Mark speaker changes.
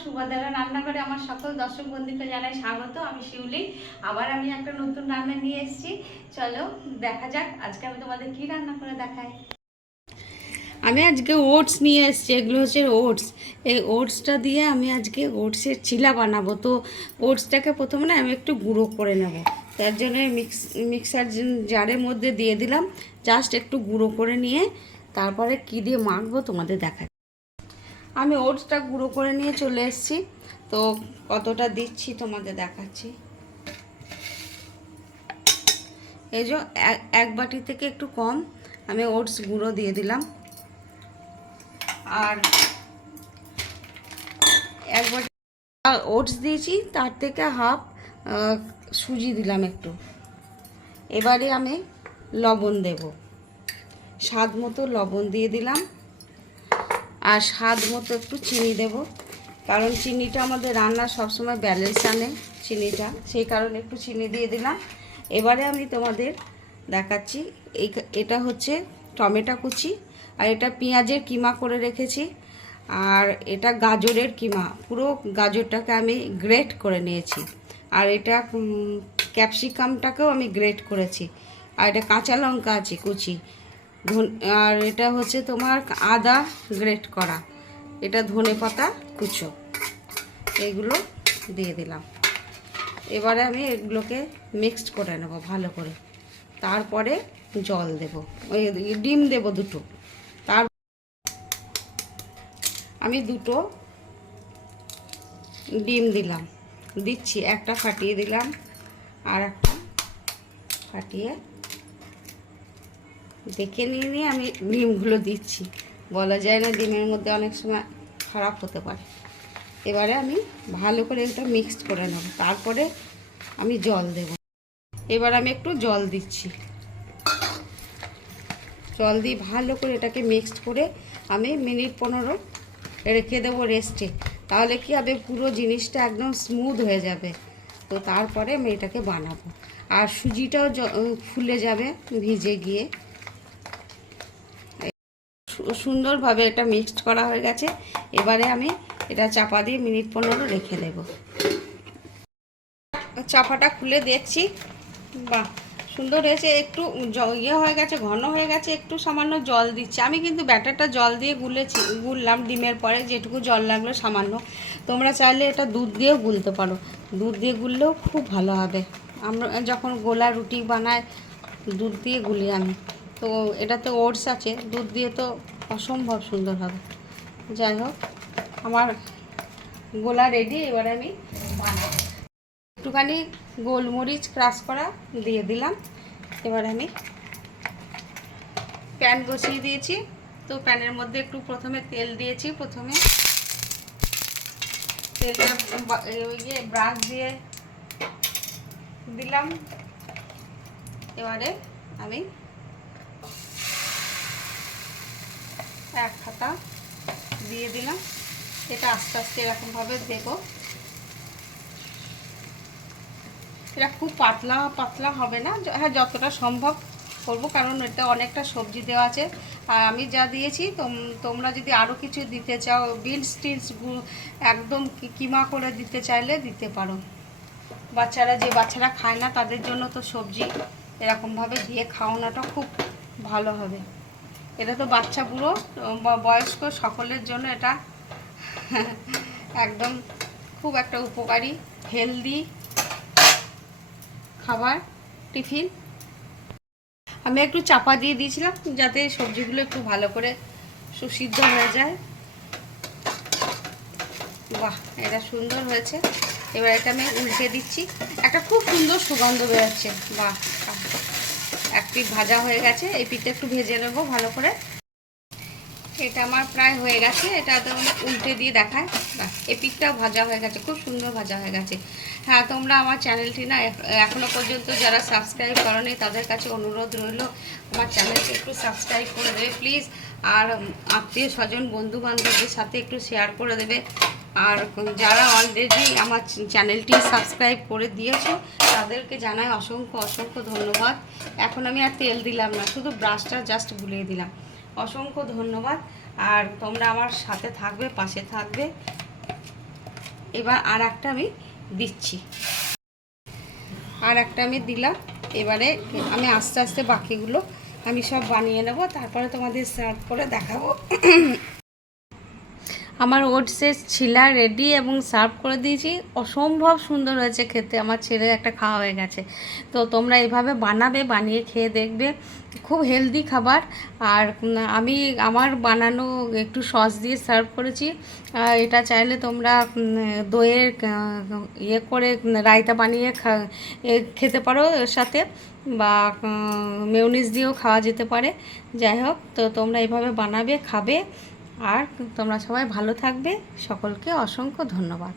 Speaker 1: সুবাদারা রান্নাঘরে আমার সকল দর্শক বন্ধুকে জানাই স্বাগত, আমি শিউলি। আবার আমি একটা নতুন রান্না নিয়ে এসেছি। চলো, দেখা যাক আজকে আমি তোমাদের কি রান্না করে দেখাই। আমি আজকে ওটস নিয়ে এসেছি, এগুলো হচ্ছে ওটস। এই ওটসটা দিয়ে আমি আজকে ওটসের চিলা বানাবো। তো ওটসটাকে প্রথমে না আমি একটু গুঁড়ো করে নেব। তার জন্য মিক্স, মিক্সার জারের মধ্যে দিয়ে দিলাম। জাস্ট একটু গুঁড়ো করে নিয়ে তারপরে কী দিয়ে মাখবো তোমাদের দেখা আমি ওটসটা গুঁড়ো করে নিয়ে চলে এসেছি। তো কতটা দিচ্ছি তোমাদের দেখাচ্ছি। এই যে এক- বাটি থেকে একটু কম আমি ওটস গুঁড়ো দিয়ে দিলাম। আর এক বাটি ওটস দিয়েছি, তার থেকে হাফ সুজি দিলাম একটু। এবারে আমি লবণ দেব। স্বাদ মতো লবণ দিয়ে দিলাম। আর স্বাদ মতো একটু চিনি দেব। কারণ চিনিটা আমাদের রান্না সবসময় ব্যালেন্স আনে চিনিটা। সেই কারণে একটু চিনি দিয়ে দিলাম। এবারে আমি তোমাদের দেখাচ্ছি। এই এটা হচ্ছে টমেটো কুচি আর এটা পেঁয়াজের কিমা করে রেখেছি। আর এটা গাজরের কিমা। পুরো গাজরটাকে আমি গ্রেট করে নিয়েছি। আর এটা ক্যাপসিকামটাকেও আমি গ্রেট করেছি। আর এটা কাঁচা লঙ্কা আছে কুচি। আর এটা হচ্ছে তোমার আদা গ্রেট করা। এটা ধনে পাতা কুচো। এইগুলো দিয়ে দিলাম। এবারে আমি এগুলোকে মিক্সড করে নেব ভালো করে। তারপরে জল দেব। ওই ডিম দেব দুটো। তার আমি দুটো ডিম দিলাম। দিচ্ছি। একটা ফাটিয়ে দিলাম। আর একটা ফাটিয়ে দেখে নিয়ে নিয়ে আমি ডিমগুলো দিচ্ছি। বলা যায় না ডিমের মধ্যে অনেক সময় খারাপ হতে পারে। এবারে আমি ভালো করে এটা মিক্সড করে নেব। তারপরে আমি জল দেব। এবার আমি একটু জল দিচ্ছি। জল দিয়ে ভালো করে এটাকে মিক্সড করে আমি মিনিট পনেরো রেখে দেবো রেস্টে তাহলে কি হবে? পুরো জিনিসটা একদম স্মুথ হয়ে যাবে। তো তারপরে আমি এটাকে বানাবো। আর সুজিটাও ফুলে যাবে ভিজে গিয়ে। সুন্দরভাবে এটা মিক্সড করা হয়ে গেছে। এবারে আমি এটা চাপা দিয়ে মিনিট পনেরো রেখে দেব। চাপাটা খুলে দেখছি। বাহ, সুন্দর হয়েছে। একটু ইয়ে হয়ে গেছে, ঘন হয়ে গেছে। একটু সামান্য জল দিচ্ছি। আমি কিন্তু ব্যাটারটা জল দিয়ে গুলেছি, গুললাম ডিমের পরে। যেটুকু জল লাগল সামান্য। তোমরা চাইলে এটা দুধ দিয়েও গুলতে পারো। দুধ দিয়ে গুললেও খুব ভালো হবে। আমরা যখন গোলা রুটি বানাই, দুধ দিয়ে গুলি আমি। তো এটাতে ওটস আছে, দুধ দিয়ে তো অসম্ভব সুন্দর হবে। যাই হোক, আমার গোলা রেডি এবার আমি বানাবো। একটুখানি গোলমরিচ ক্রাশ করা দিয়ে দিলাম। এবার আমি প্যান বসিয়ে দিয়েছি। তো প্যানের মধ্যে একটু প্রথমে তেল দিয়েছি, প্রথমে তেলটা বা- ওই যে ব্রাশ দিয়ে দিলাম। এবারে আমি এক হাতা দিয়ে দিলাম। এটা আস্তে আস্তে এরকমভাবে দেবো। এটা খুব পাতলা পাতলা হবে না। হ্যাঁ যতটা সম্ভব করব, কারণ এটা অনেকটা সবজি দেওয়া আছে। আর আমি যা দিয়েছি, তোম- তোমরা যদি আরও কিছু দিতে চাও, বিনস টিনস একদম কিমা করে দিতে চাইলে দিতে পারো। বাচ্চারা যে বাচ্চারা খায় না, তাদের জন্য তো সবজি এরকমভাবে দিয়ে খাওয়ানোটা খুব ভালো হবে। এটা তো বাচ্চা বুড়ো বয়স্ক সকলের জন্য এটা একদম খুব একটা উপকারী হেলদি খাবার, টিফিন। আমি একটু চাপা দিয়ে দিয়েছিলাম যাতে সবজিগুলো একটু ভালো করে সুসিদ্ধ হয়ে যায়। বাহ, এটা সুন্দর হয়েছে। এবার এটা আমি উল্টে দিচ্ছি। একটা খুব সুন্দর সুগন্ধ বেরোচ্ছে। বাহ। এক পিঠ ভাজা হয়ে গেছে, এই পিঠটা একটু ভেজে নেব ভালো করে। এটা আমার প্রায় হয়ে গেছে, এটা তো আমি উল্টে দিয়ে দেখায়। এই পিঠটাও ভাজা হয়ে গেছে, খুব সুন্দর ভাজা হয়ে গেছে। হ্যাঁ তোমরা আমার চ্যানেলটি না এখ- এখনও পর্যন্ত যারা সাবস্ক্রাইব করনি, তাদের কাছে অনুরোধ রইল, আমার চ্যানেলটি একটু সাবস্ক্রাইব করে দেবে, প্লিজ। আর আত্মীয় স্বজন বন্ধু বান্ধবদের সাথে একটু শেয়ার করে দেবে। আর যারা অলরেডি আমার চ্যানেলটি সাবস্ক্রাইব করে দিয়েছ, তাদেরকে জানাই অসংখ্য অসংখ্য ধন্যবাদ। এখন আমি আর তেল দিলাম না, শুধু ব্রাশটা জাস্ট ভুলিয়ে দিলাম। অসংখ্য ধন্যবাদ। আর তোমরা আমার সাথে থাকবে, পাশে থাকবে। এবার আর একটা আমি দিচ্ছি। আর একটা আমি দিলাম। এবারে আমি আস্তে আস্তে বাকিগুলো আমি সব বানিয়ে নেব, তারপরে তোমাদের সার্ভ করে দেখাবো। আমার ওটসের ছিলা রেডি এবং সার্ভ করে দিয়েছি। অসম্ভব সুন্দর হয়েছে খেতে। আমার ছেলের একটা খাওয়া হয়ে গেছে। তো তোমরা এভাবে বানাবে, বানিয়ে খেয়ে দেখবে। খুব হেলদি খাবার। আর আমি আমার বানানো একটু সস দিয়ে সার্ভ করেছি। এটা চাইলে তোমরা দইয়ের ইয়ে করে রায়তা বানিয়ে খেতে পারো এর সাথে। বা মেউনিস দিয়েও খাওয়া যেতে পারে। যাই হোক, তো তোমরা এভাবে বানাবে, খাবে। আর তোমরা সবাই ভালো থাকবে। সকলকে অসংখ্য ধন্যবাদ।